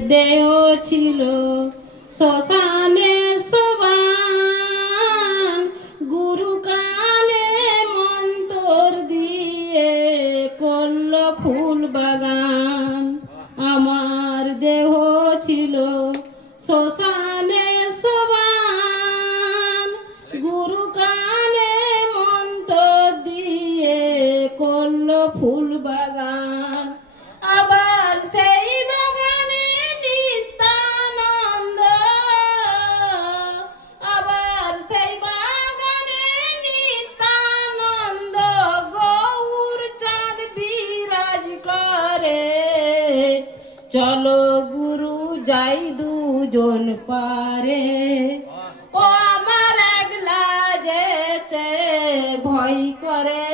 দেহ ছিল শ্মশানে সবান, গুরু কানে মন্তর দিয়ে করল ফুল বাগান। আমার দেহ ছিল শ্মশানে সবান, গুরু কানে মন্তর দিয়ে করল ফুল বাগান। আবার সেই বাগানে নিত্যানন্দ, আবার সেই বাগানে নিত্যানন্দ গৌর চাঁদ বিরাজ করে। চলো গুরু যাই দুজন পারে, ও আমার একলা যেতে ভয় করে।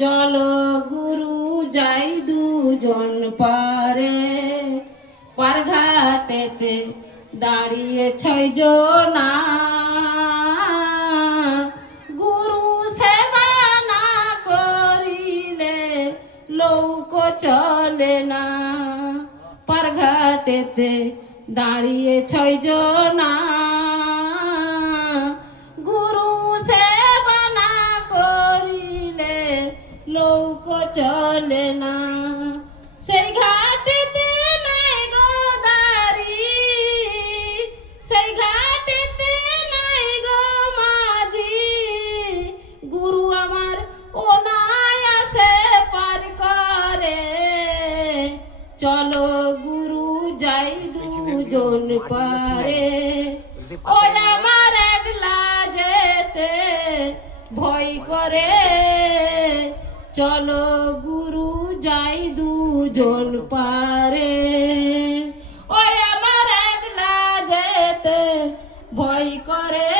চলো গুরু যাই দুজন পারে। পারঘাটেতে দাঁড়িয়ে 6 জনা, গুরু সেবা না করিলে লোক চলে না। পারঘাটেতে দাঁড়িয়ে 6 জনা, গুরু সেবা না করিলে লোক চলে না। সেই ঘাটেতে নাই গো দাঁড়ি, সেই ঘাটেতে নাই গো মাঝি, গুরু আমার অনায়াসে পার করে। চলো গুরু যাই দুজন পারে, ওই আমার একলা যেতে ভয় করে। চলো গুরু যাই দুজন পারে, ওই আমার একলা যেতে ভয় করে।